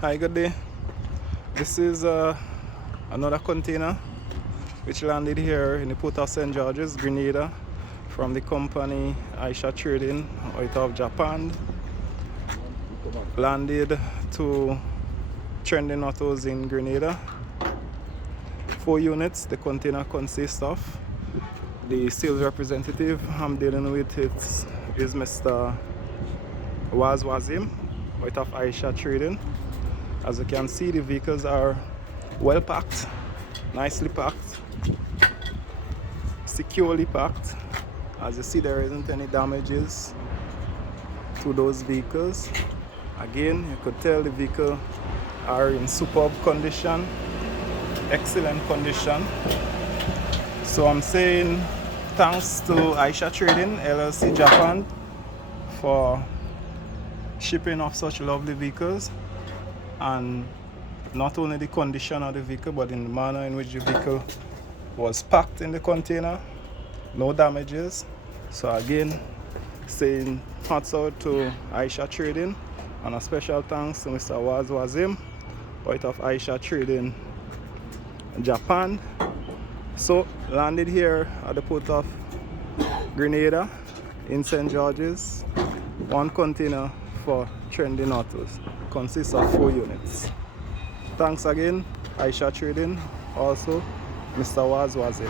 Hi, good day. This is another container which landed here in the port of St. George's, Grenada, from the company ATC Trading out of Japan. Landed to Trending Autos in Grenada. 4 units the container consists of. The sales representative I'm dealing with is Mr. Wazim out of ATC Trading. As you can see, the vehicles are well packed, nicely packed, securely packed. As you see, there isn't any damages to those vehicles. Again, you could tell the vehicle are in superb condition, excellent condition. So I'm saying thanks to ATC Trading LLC Japan for shipping off such lovely vehicles, and not only the condition of the vehicle but in the manner in which the vehicle was packed in the container, no damages. So again, saying hats out to ATC Trading, and a special thanks to Mr. Wazim out of ATC Trading Japan. So landed here at the port of Grenada in St. George's. 1 container for Trending Autos, consists of 4 units. Thanks again, ATC Trading, also Mr. Wazim.